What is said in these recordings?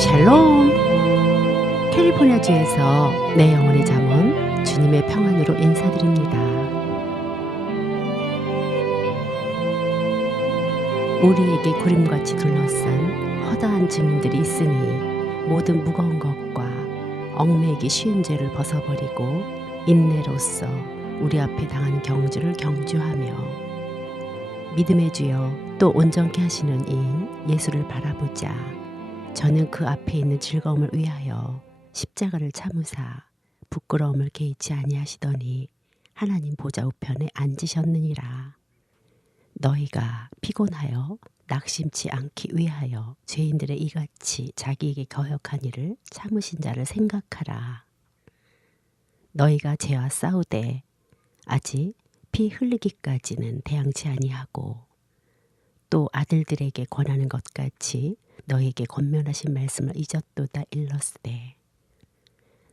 샬롬! 캘리포니아주에서 내 영혼의 잠언 주님의 평안으로 인사드립니다. 우리에게 구름같이 둘러싼 허다한 증인들이 있으니 모든 무거운 것과 얽매이기 쉬운 죄를 벗어버리고 인내로써 우리 앞에 당한 경주를 경주하며 믿음의 주여 또 온전케 하시는 이인 예수를 바라보자. 저는 그 앞에 있는 즐거움을 위하여 십자가를 참으사 부끄러움을 개의치 아니하시더니 하나님 보좌 우편에 앉으셨느니라. 너희가 피곤하여 낙심치 않기 위하여 죄인들의 이같이 자기에게 거역한 일을 참으신 자를 생각하라. 너희가 죄와 싸우되 아직 피 흘리기까지는 대항치 아니하고 또 아들들에게 권하는 것 같이 너희에게 권면하신 말씀을 잊었도다 일렀으되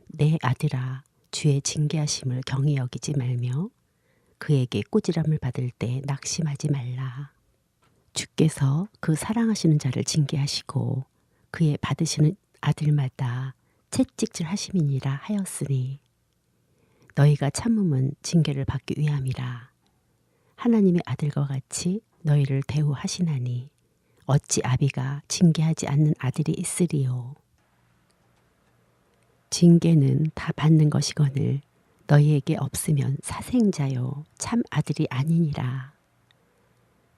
내 아들아 주의 징계하심을 경히 여기지 말며 그에게 꾸지람을 받을 때 낙심하지 말라. 주께서 그 사랑하시는 자를 징계하시고 그의 받으시는 아들마다 채찍질 하심이니라 하였으니 너희가 참음은 징계를 받기 위함이라. 하나님의 아들과 같이 너희를 대우하시나니 어찌 아비가 징계하지 않는 아들이 있으리요. 징계는 다 받는 것이거늘 너희에게 없으면 사생자요 참 아들이 아니니라.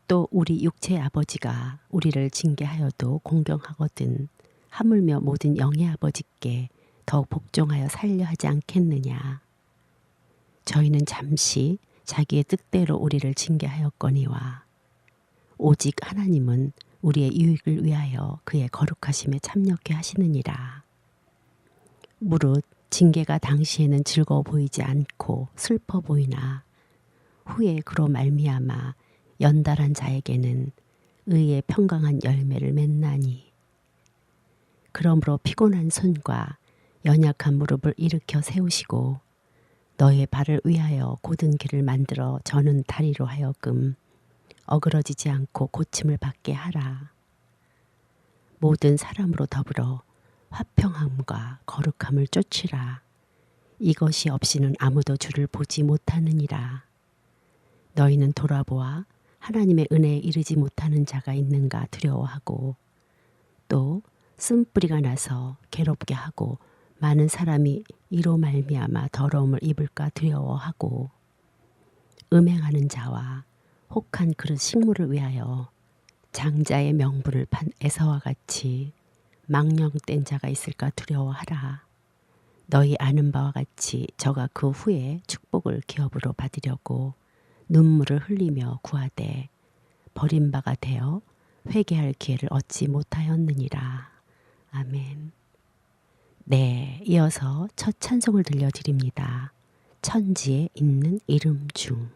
또 우리 육체의 아버지가 우리를 징계하여도 공경하거든 하물며 모든 영의 아버지께 더욱 복종하여 살려 하지 않겠느냐. 저희는 잠시 자기의 뜻대로 우리를 징계하였거니와 오직 하나님은 우리의 유익을 위하여 그의 거룩하심에 참여케 하시느니라. 무릇 징계가 당시에는 즐거워 보이지 않고 슬퍼 보이나 후에 그로 말미암아 연달한 자에게는 의의 평강한 열매를 맺나니 그러므로 피곤한 손과 연약한 무릎을 일으켜 세우시고 너의 발을 위하여 곧은 길을 만들어 저는 다리로 하여금 어그러지지 않고 고침을 받게 하라. 모든 사람으로 더불어 화평함과 거룩함을 쫓으라. 이것이 없이는 아무도 주를 보지 못하느니라. 너희는 돌아보아 하나님의 은혜에 이르지 못하는 자가 있는가 두려워하고 또 쓴뿌리가 나서 괴롭게 하고 많은 사람이 이로 말미암아 더러움을 입을까 두려워하고 음행하는 자와 혹한 그릇 식물을 위하여 장자의 명분을 판 에서와 같이 망령된 자가 있을까 두려워하라. 너희 아는 바와 같이 저가 그 후에 축복을 기업으로 받으려고 눈물을 흘리며 구하되 버림바가 되어 회개할 기회를 얻지 못하였느니라. 아멘. 네, 이어서 첫 찬송을 들려드립니다. 천지에 있는 이름 중.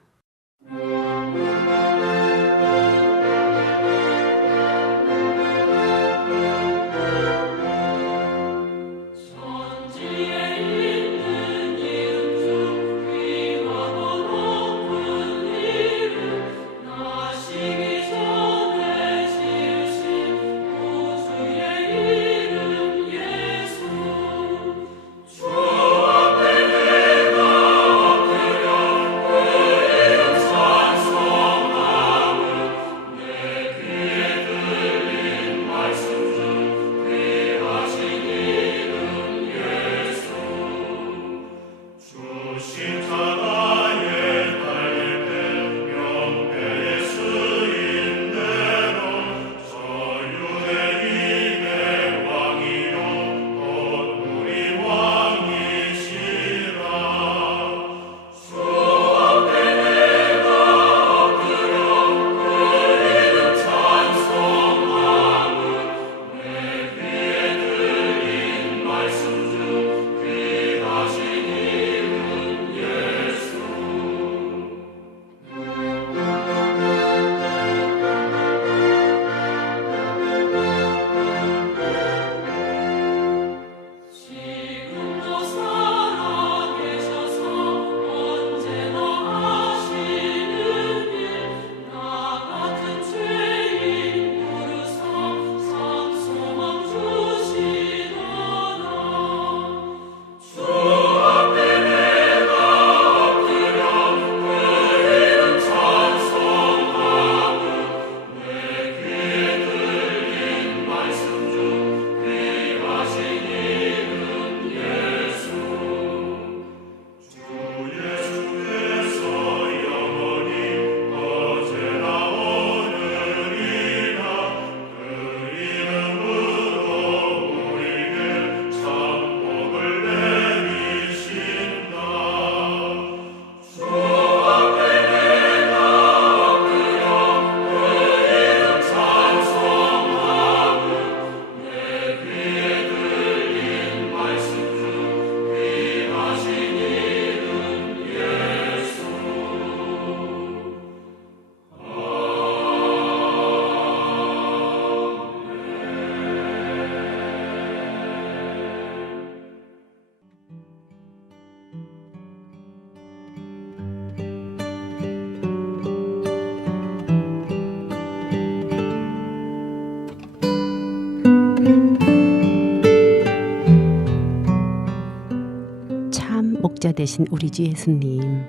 목자 되신 우리 주 예수님,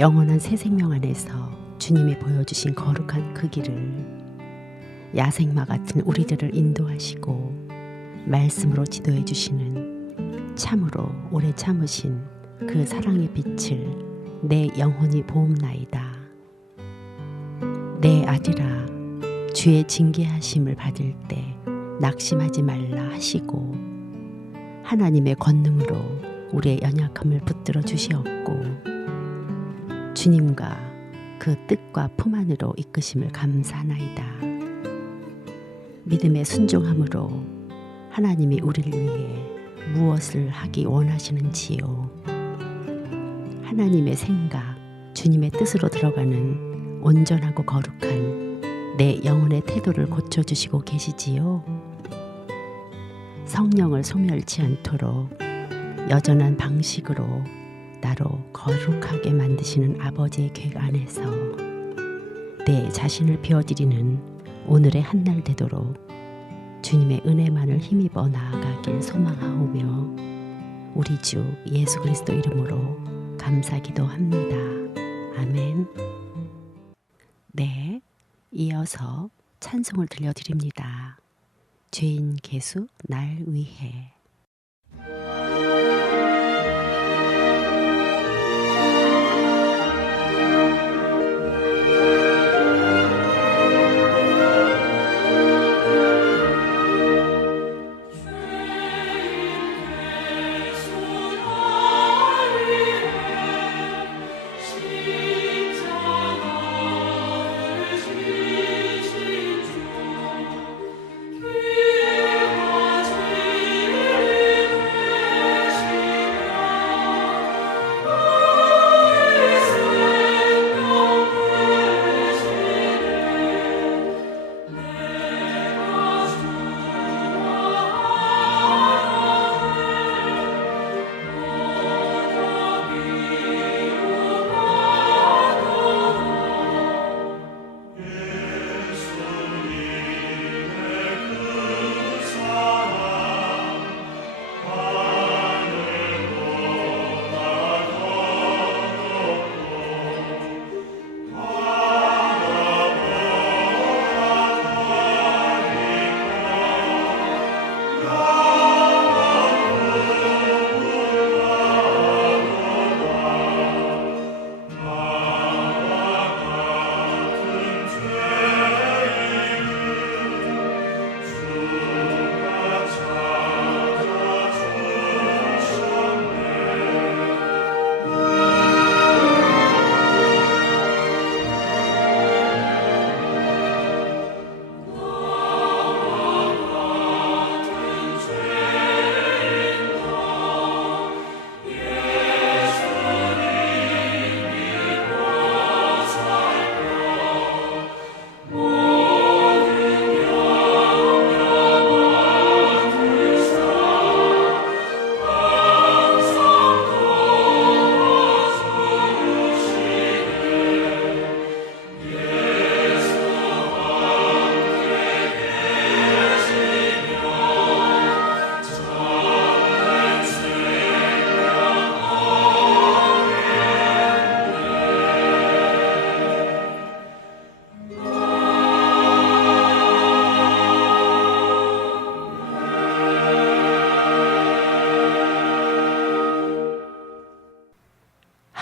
영원한 새 생명 안에서 주님이 보여주신 거룩한 그 길을 야생마 같은 우리들을 인도하시고 말씀으로 지도해 주시는 참으로 오래 참으신 그 사랑의 빛을 내 영혼이 보옵나이다. 내 아들아, 주의 징계하심을 받을 때 낙심하지 말라 하시고 하나님의 권능으로 우리의 연약함을 붙들어 주시었고 주님과 그 뜻과 품 안으로 이끄심을 감사하나이다. 믿음의 순종함으로 하나님이 우리를 위해 무엇을 하기 원하시는지요. 하나님의 생각, 주님의 뜻으로 들어가는 온전하고 거룩한 내 영혼의 태도를 고쳐주시고 계시지요. 성령을 소멸치 않도록 여전한 방식으로 나로 거룩하게 만드시는 아버지의 계획 안에서 내 자신을 비워드리는 오늘의 한날 되도록 주님의 은혜만을 힘입어 나아가길 소망하오며 우리 주 예수 그리스도 이름으로 감사기도합니다. 아멘. 네, 이어서 찬송을 들려드립니다. 죄인 개수 날 위해.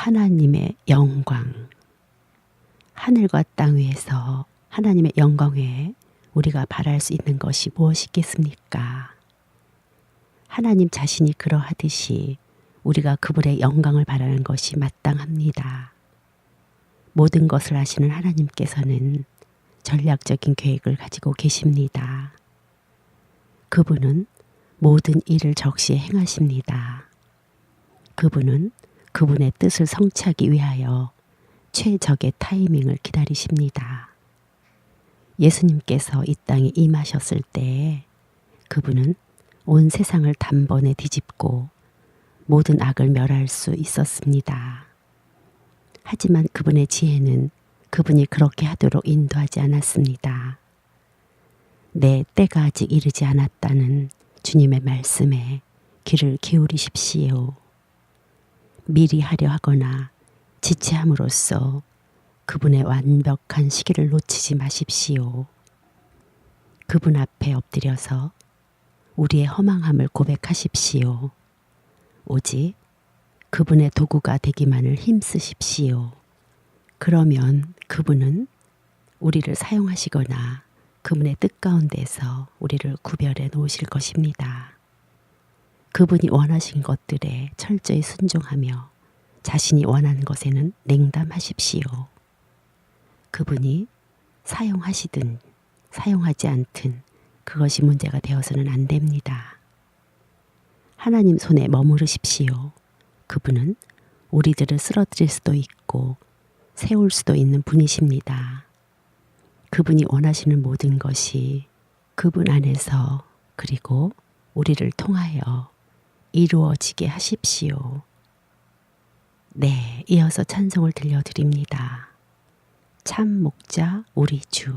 하나님의 영광. 하늘과 땅 위에서 하나님의 영광 외에 우리가 바랄 수 있는 것이 무엇이겠습니까? 하나님 자신이 그러하듯이 우리가 그분의 영광을 바라는 것이 마땅합니다. 모든 것을 아시는 하나님께서는 전략적인 계획을 가지고 계십니다. 그분은 모든 일을 적시에 행하십니다. 그분은 그분의 뜻을 성취하기 위하여 최적의 타이밍을 기다리십니다. 예수님께서 이 땅에 임하셨을 때에 그분은 온 세상을 단번에 뒤집고 모든 악을 멸할 수 있었습니다. 하지만 그분의 지혜는 그분이 그렇게 하도록 인도하지 않았습니다. 내 때가 아직 이르지 않았다는 주님의 말씀에 귀를 기울이십시오. 미리 하려 하거나 지체함으로써 그분의 완벽한 시기를 놓치지 마십시오. 그분 앞에 엎드려서 우리의 허망함을 고백하십시오. 오직 그분의 도구가 되기만을 힘쓰십시오. 그러면 그분은 우리를 사용하시거나 그분의 뜻 가운데서 우리를 구별해 놓으실 것입니다. 그분이 원하신 것들에 철저히 순종하며 자신이 원하는 것에는 냉담하십시오. 그분이 사용하시든 사용하지 않든 그것이 문제가 되어서는 안 됩니다. 하나님 손에 머무르십시오. 그분은 우리들을 쓰러뜨릴 수도 있고 세울 수도 있는 분이십니다. 그분이 원하시는 모든 것이 그분 안에서 그리고 우리를 통하여 이루어지게 하십시오. 네, 이어서 찬송을 들려드립니다. 참 목자 우리 주.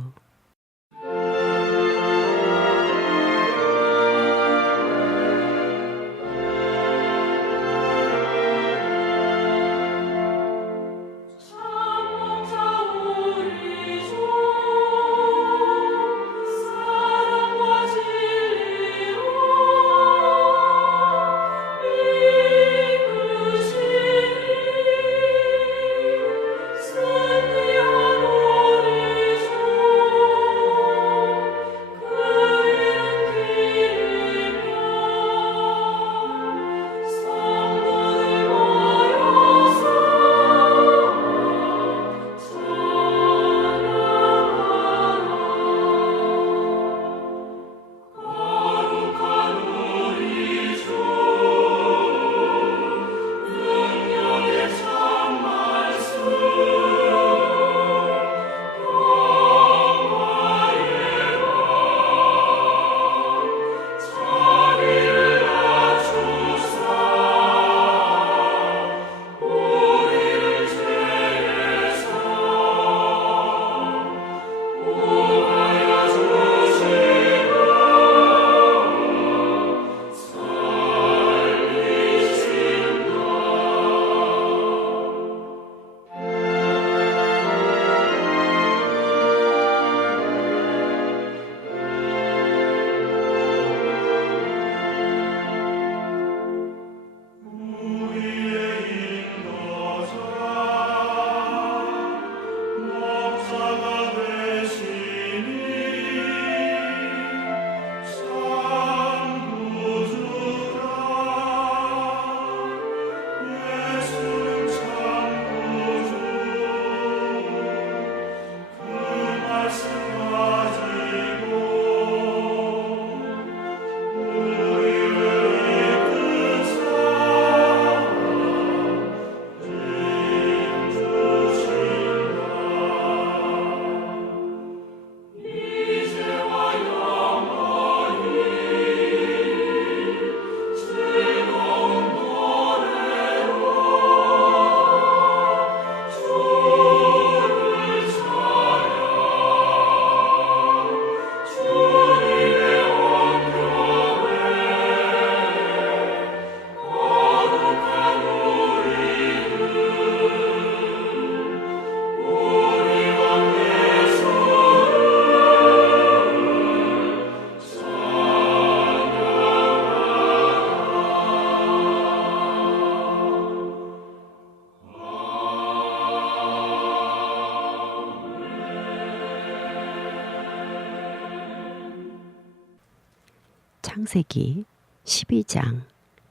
창세기 12장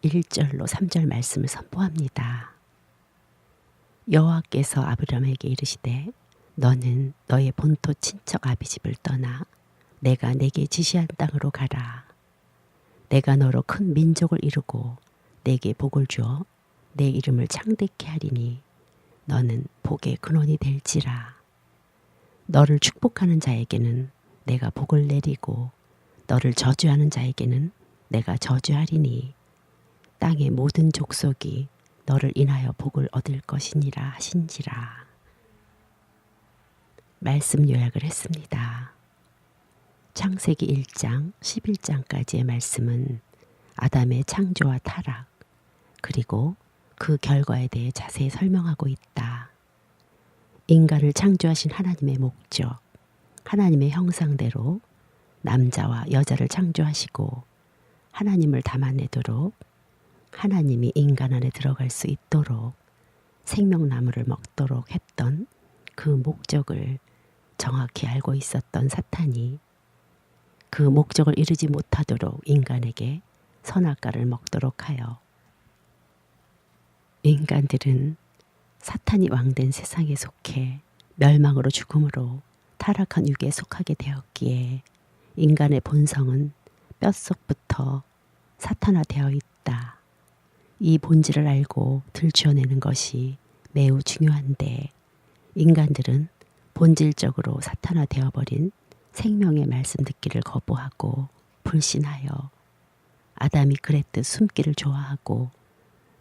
1절로 3절 말씀을 선포합니다. 여호와께서 아브라함에게 이르시되 너는 너의 본토 친척 아비집을 떠나 내가 내게 지시한 땅으로 가라. 내가 너로 큰 민족을 이루고 내게 복을 주어 내 이름을 창대케 하리니 너는 복의 근원이 될지라. 너를 축복하는 자에게는 내가 복을 내리고 너를 저주하는 자에게는 내가 저주하리니 땅의 모든 족속이 너를 인하여 복을 얻을 것이니라 하신지라. 말씀 요약을 했습니다. 창세기 1장 11장까지의 말씀은 아담의 창조와 타락 그리고 그 결과에 대해 자세히 설명하고 있다. 인간을 창조하신 하나님의 목적, 하나님의 형상대로 남자와 여자를 창조하시고 하나님을 담아내도록 하나님이 인간 안에 들어갈 수 있도록 생명나무를 먹도록 했던 그 목적을 정확히 알고 있었던 사탄이 그 목적을 이루지 못하도록 인간에게 선악과를 먹도록 하여 인간들은 사탄이 왕된 세상에 속해 멸망으로 죽음으로 타락한 육에 속하게 되었기에 인간의 본성은 뼛속부터 사탄화되어 있다. 이 본질을 알고 들추어내는 것이 매우 중요한데 인간들은 본질적으로 사탄화되어버린 생명의 말씀 듣기를 거부하고 불신하여 아담이 그랬듯 숨기를 좋아하고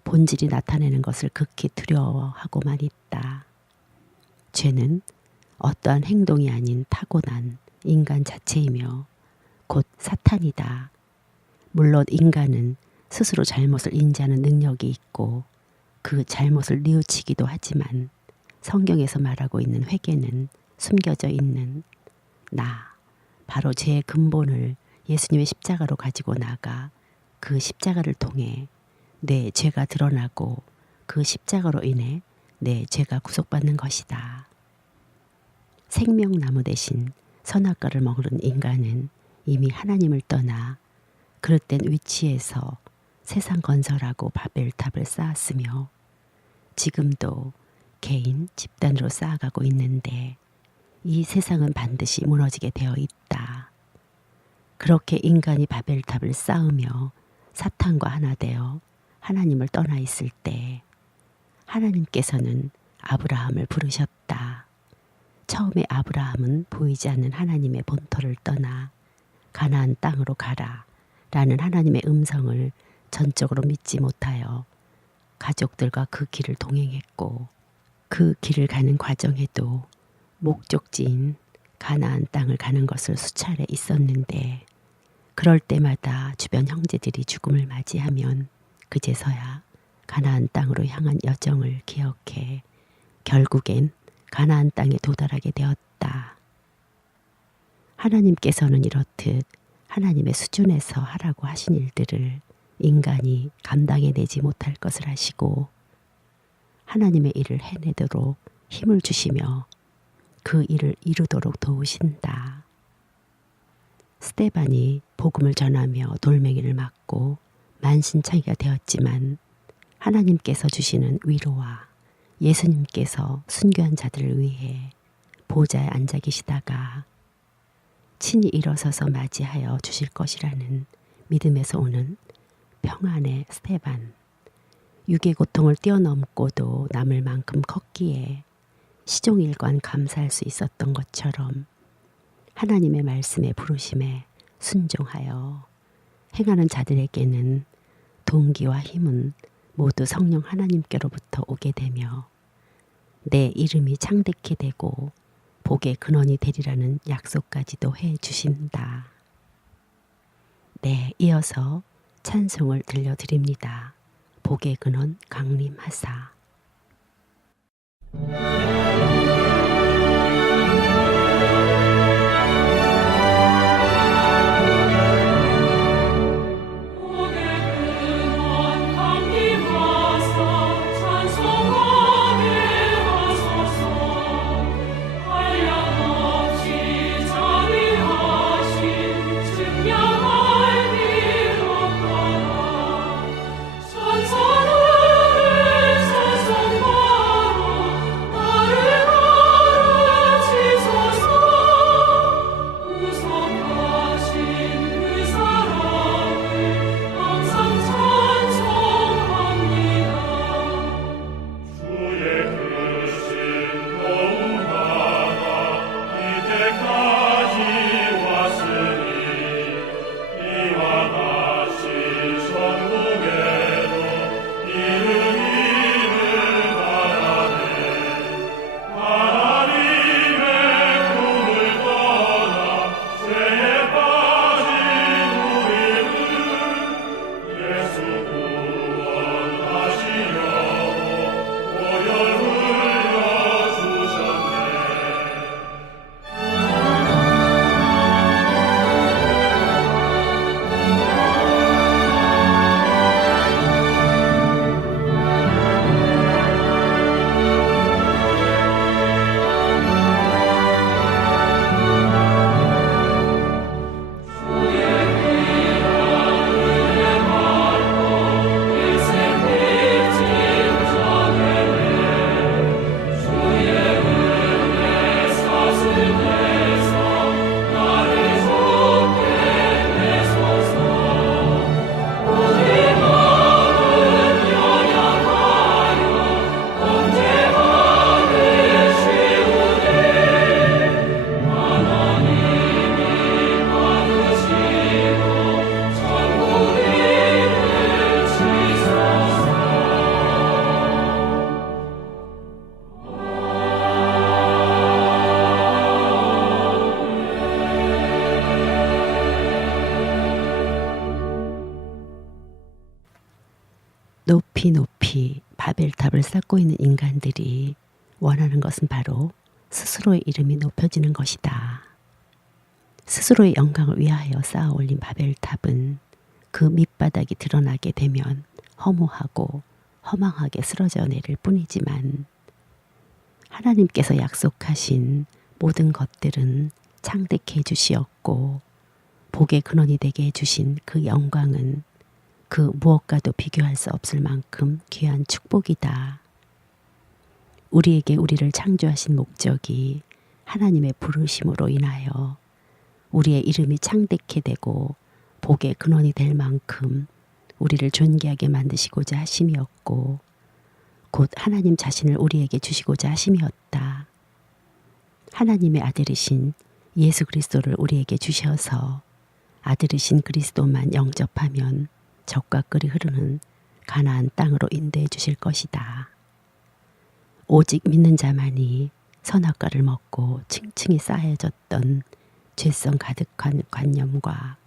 본질이 나타내는 것을 극히 두려워하고만 있다. 죄는 어떠한 행동이 아닌 타고난 인간 자체이며 곧 사탄이다. 물론 인간은 스스로 잘못을 인지하는 능력이 있고 그 잘못을 뉘우치기도 하지만 성경에서 말하고 있는 회개는 숨겨져 있는 나, 바로 죄의 근본을 예수님의 십자가로 가지고 나가 그 십자가를 통해 내 죄가 드러나고 그 십자가로 인해 내 죄가 구속받는 것이다. 생명나무 대신 선악과를 먹는 인간은 이미 하나님을 떠나 그릇된 위치에서 세상 건설하고 바벨탑을 쌓았으며 지금도 개인, 집단으로 쌓아가고 있는데 이 세상은 반드시 무너지게 되어 있다. 그렇게 인간이 바벨탑을 쌓으며 사탄과 하나 되어 하나님을 떠나 있을 때 하나님께서는 아브라함을 부르셨다. 처음에 아브라함은 보이지 않는 하나님의 본토를 떠나 가나안 땅으로 가라 라는 하나님의 음성을 전적으로 믿지 못하여 가족들과 그 길을 동행했고 그 길을 가는 과정에도 목적지인 가나안 땅을 가는 것을 수차례 있었는데 그럴 때마다 주변 형제들이 죽음을 맞이하면 그제서야 가나안 땅으로 향한 여정을 기억해 결국엔 가나안 땅에 도달하게 되었다. 하나님께서는 이렇듯 하나님의 수준에서 하라고 하신 일들을 인간이 감당해내지 못할 것을 하시고 하나님의 일을 해내도록 힘을 주시며 그 일을 이루도록 도우신다. 스데반이 복음을 전하며 돌멩이를 맞고 만신창이가 되었지만 하나님께서 주시는 위로와 예수님께서 순교한 자들을 위해 보좌에 앉아 계시다가 친히 일어서서 맞이하여 주실 것이라는 믿음에서 오는 평안의 스데반, 육의 고통을 뛰어넘고도 남을 만큼 컸기에 시종일관 감사할 수 있었던 것처럼 하나님의 말씀에 부르심에 순종하여 행하는 자들에게는 동기와 힘은 모두 성령 하나님께로부터 오게 되며 내 이름이 창대케 되고 복의 근원이 되리라는 약속까지도 해 주신다. 네, 이어서 찬송을 들려드립니다. 복의 근원 강림하사. 천사를 찬송하러 나를 높이 높이 바벨탑을 쌓고 있는 인간들이 원하는 것은 바로 스스로의 이름이 높여지는 것이다. 스스로의 영광을 위하여 쌓아 올린 바벨탑은 그 밑바닥이 드러나게 되면 허무하고 허망하게 쓰러져 내릴 뿐이지만, 하나님께서 약속하신 모든 것들은 창대케 해주시었고 복의 근원이 되게 해주신 그 영광은 그 무엇과도 비교할 수 없을 만큼 귀한 축복이다. 우리에게 우리를 창조하신 목적이 하나님의 부르심으로 인하여 우리의 이름이 창대케 되고 복의 근원이 될 만큼 우리를 존귀하게 만드시고자 하심이었고, 곧 하나님 자신을 우리에게 주시고자 하심이었다. 하나님의 아들이신 예수 그리스도를 우리에게 주셔서 아들이신 그리스도만 영접하면 젖과 꿀이 흐르는 가나안 땅으로 인도해 주실 것이다. 오직 믿는 자만이 선악과를 먹고 층층이 쌓여졌던 죄성 가득한 관념과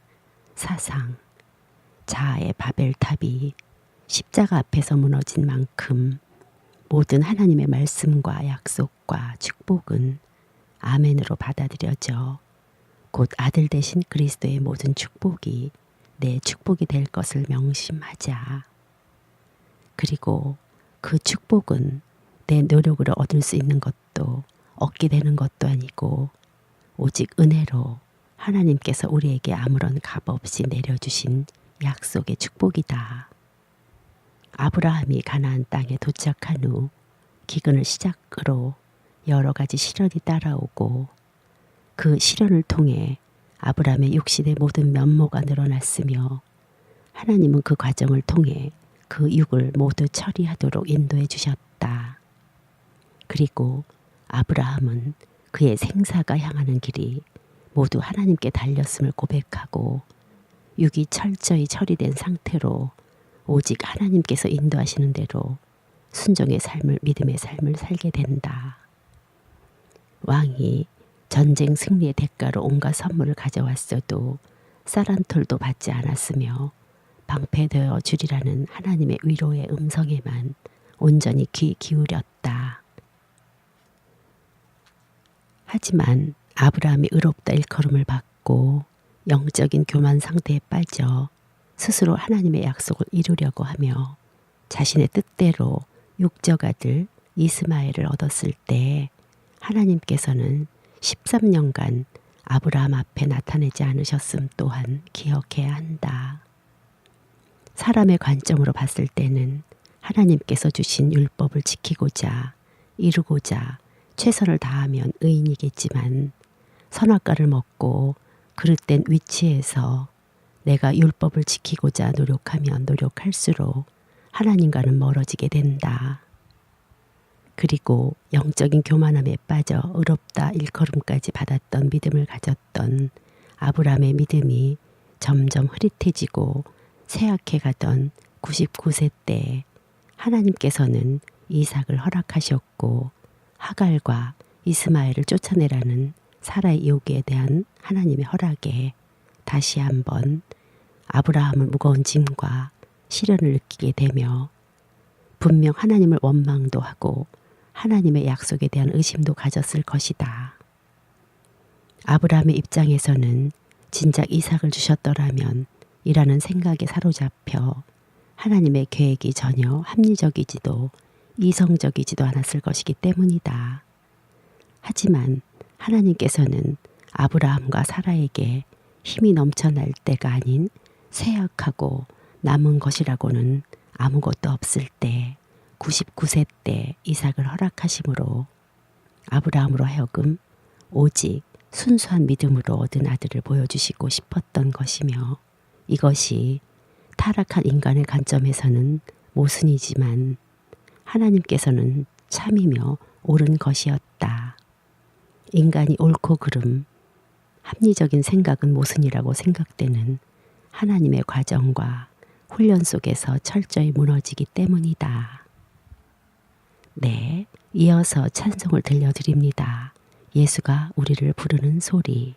사상, 자아의 바벨탑이 십자가 앞에서 무너진 만큼 모든 하나님의 말씀과 약속과 축복은 아멘으로 받아들여져 곧 아들 되신 그리스도의 모든 축복이 내 축복이 될 것을 명심하자. 그리고 그 축복은 내 노력으로 얻을 수 있는 것도 얻게 되는 것도 아니고 오직 은혜로 하나님께서 우리에게 아무런 값 없이 내려주신 약속의 축복이다. 아브라함이 가나안 땅에 도착한 후 기근을 시작으로 여러 가지 시련이 따라오고 그 시련을 통해 아브라함의 육신의 모든 면모가 늘어났으며, 하나님은 그 과정을 통해 그 육을 모두 처리하도록 인도해 주셨다. 그리고 아브라함은 그의 생사가 향하는 길이 모두 하나님께 달렸음을 고백하고 육이 철저히 처리된 상태로 오직 하나님께서 인도하시는 대로 순종의 삶을, 믿음의 삶을 살게 된다. 왕이 전쟁 승리의 대가로 온갖 선물을 가져왔어도 쌀 한 톨도 받지 않았으며 방패되어 주리라는 하나님의 위로의 음성에만 온전히 귀 기울였다. 하지만 아브라함이 의롭다 일컬음을 받고 영적인 교만 상태에 빠져 스스로 하나님의 약속을 이루려고 하며 자신의 뜻대로 육적 아들 이스마엘을 얻었을 때 하나님께서는 13년간 아브라함 앞에 나타내지 않으셨음 또한 기억해야 한다. 사람의 관점으로 봤을 때는 하나님께서 주신 율법을 지키고자 이루고자 최선을 다하면 의인이겠지만, 선악과를 먹고 그릇된 위치에서 내가 율법을 지키고자 노력하면 노력할수록 하나님과는 멀어지게 된다. 그리고 영적인 교만함에 빠져 의롭다 일컬음까지 받았던 믿음을 가졌던 아브라함의 믿음이 점점 흐릿해지고 쇠약해 가던 99세 때 하나님께서는 이삭을 허락하셨고 하갈과 이스마엘을 쫓아내라는 사라의 요구에 대한 하나님의 허락에 다시 한번 아브라함은 무거운 짐과 시련을 느끼게 되며 분명 하나님을 원망도 하고 하나님의 약속에 대한 의심도 가졌을 것이다. 아브라함의 입장에서는 진작 이삭을 주셨더라면 이라는 생각에 사로잡혀 하나님의 계획이 전혀 합리적이지도 이성적이지도 않았을 것이기 때문이다. 하지만 하나님께서는 아브라함과 사라에게 힘이 넘쳐날 때가 아닌 쇠약하고 남은 것이라고는 아무것도 없을 때 99세 때 이삭을 허락하심으로 아브라함으로 하여금 오직 순수한 믿음으로 얻은 아들을 보여주시고 싶었던 것이며, 이것이 타락한 인간의 관점에서는 모순이지만 하나님께서는 참이며 옳은 것이었다. 인간이 옳고 그름, 합리적인 생각은 모순이라고 생각되는 하나님의 과정과 훈련 속에서 철저히 무너지기 때문이다. 네, 이어서 찬송을 들려드립니다. 예수가 우리를 부르는 소리.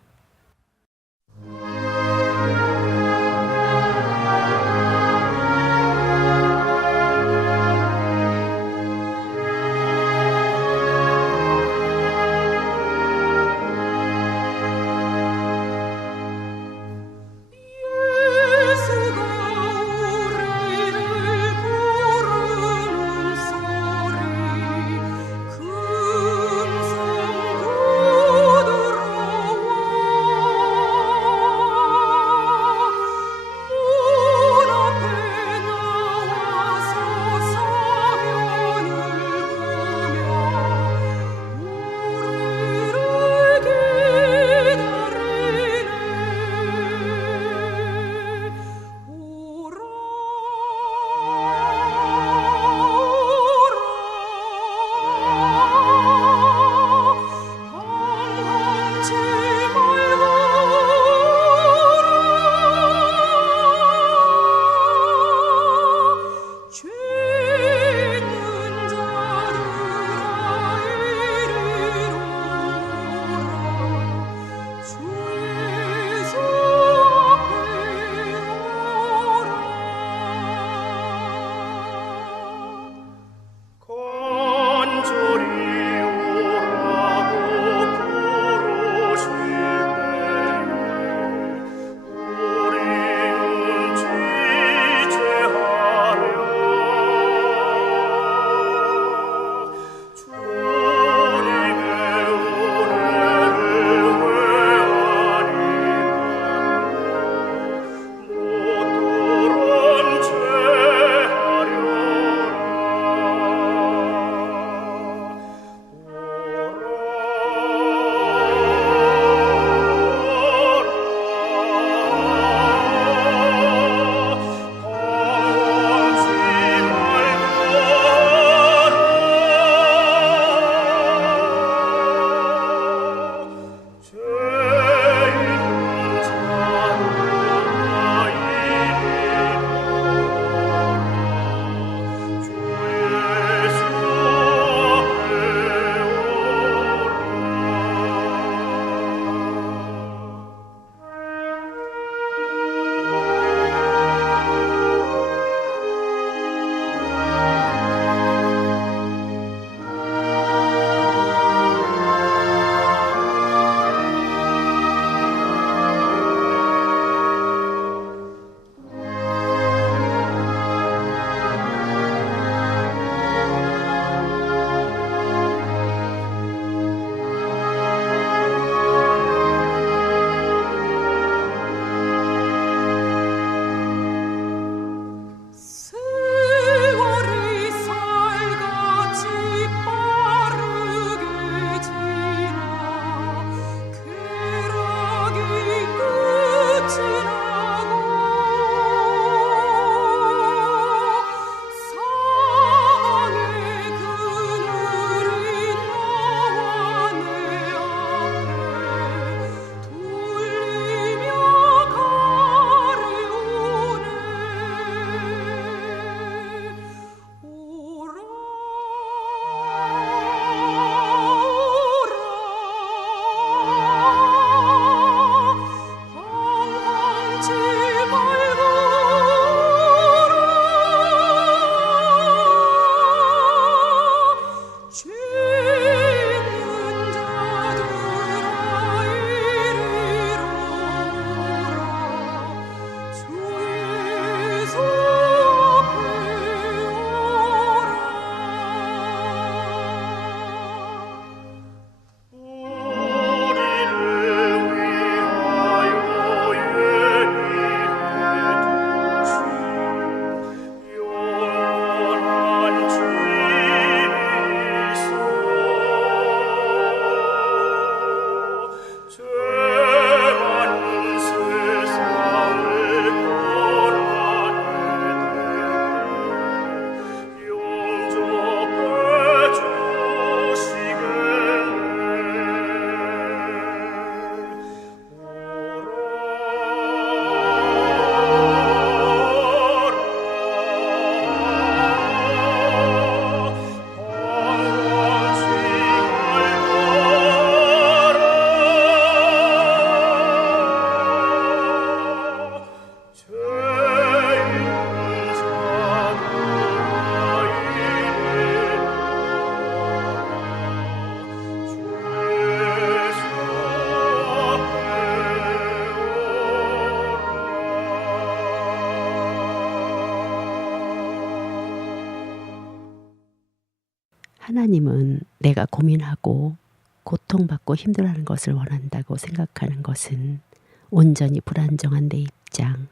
하나님은 내가 고민하고 고통받고 힘들어하는 것을 원한다고 생각하는 것은 온전히 불안정한 내 입장,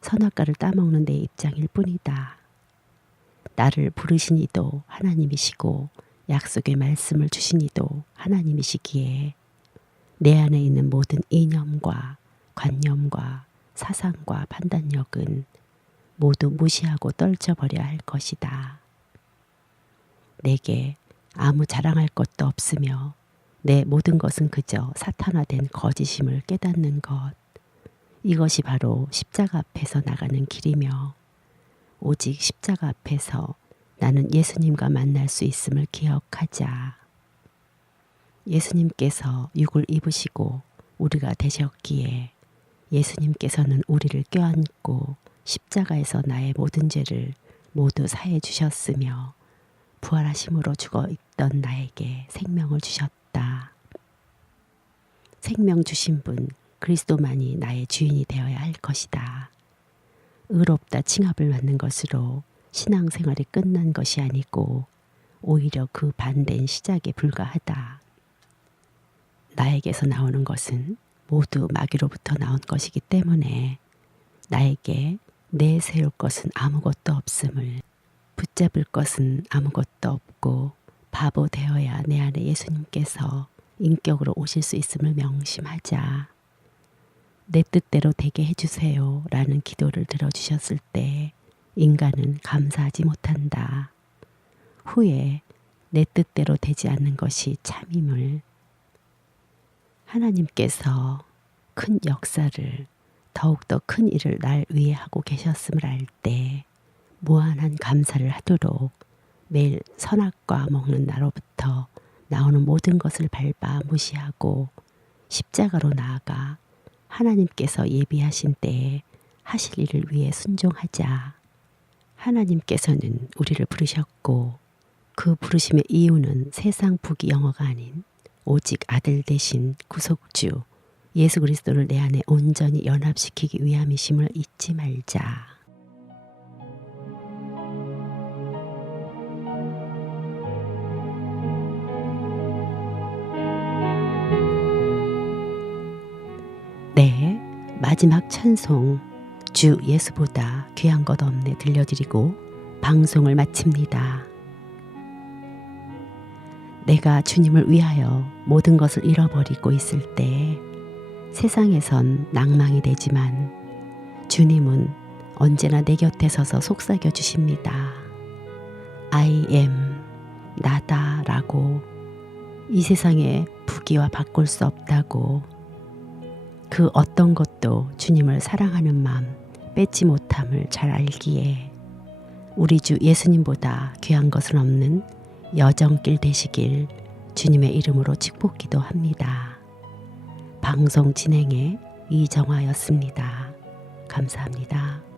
선악과를 따먹는 내 입장일 뿐이다. 나를 부르신 이도 하나님이시고 약속의 말씀을 주신 이도 하나님이시기에 내 안에 있는 모든 이념과 관념과 사상과 판단력은 모두 무시하고 떨쳐버려야 할 것이다. 내게 아무 자랑할 것도 없으며 내 모든 것은 그저 사탄화된 거짓임을 깨닫는 것. 이것이 바로 십자가 앞에서 나가는 길이며 오직 십자가 앞에서 나는 예수님과 만날 수 있음을 기억하자. 예수님께서 육을 입으시고 우리가 되셨기에 예수님께서는 우리를 껴안고 십자가에서 나의 모든 죄를 모두 사해 주셨으며 부활하심으로 죽어 있던 나에게 생명을 주셨다. 생명 주신 분 그리스도만이 나의 주인이 되어야 할 것이다. 의롭다 칭함을 받는 것으로 신앙생활이 끝난 것이 아니고 오히려 그 반대인 시작에 불과하다. 나에게서 나오는 것은 모두 마귀로부터 나온 것이기 때문에 나에게 내세울 것은 아무것도 없음을, 붙잡을 것은 아무것도 없고 바보 되어야 내 안에 예수님께서 인격으로 오실 수 있음을 명심하자. 내 뜻대로 되게 해주세요 라는 기도를 들어주셨을 때 인간은 감사하지 못한다. 후에 내 뜻대로 되지 않는 것이 참임을, 하나님께서 큰 역사를, 더욱더 큰 일을 날 위해 하고 계셨음을 알 때 무한한 감사를 하도록 매일 선악과 먹는 나로부터 나오는 모든 것을 밟아 무시하고 십자가로 나아가 하나님께서 예비하신 때에 하실 일을 위해 순종하자. 하나님께서는 우리를 부르셨고 그 부르심의 이유는 세상 부귀 영화가 아닌 오직 아들 되신 구속주 예수 그리스도를 내 안에 온전히 연합시키기 위함이심을 잊지 말자. 네, 마지막 찬송 주 예수보다 귀한 것 없네 들려드리고 방송을 마칩니다. 내가 주님을 위하여 모든 것을 잃어버리고 있을 때 세상에선 낭망이 되지만 주님은 언제나 내 곁에 서서 속삭여 주십니다. I am 나다 라고, 이 세상의 부귀와 바꿀 수 없다고, 그 어떤 것도 주님을 사랑하는 마음 뺏지 못함을 잘 알기에 우리 주 예수님보다 귀한 것은 없는 여정길 되시길 주님의 이름으로 축복기도 합니다. 방송 진행의 이정화였습니다. 감사합니다.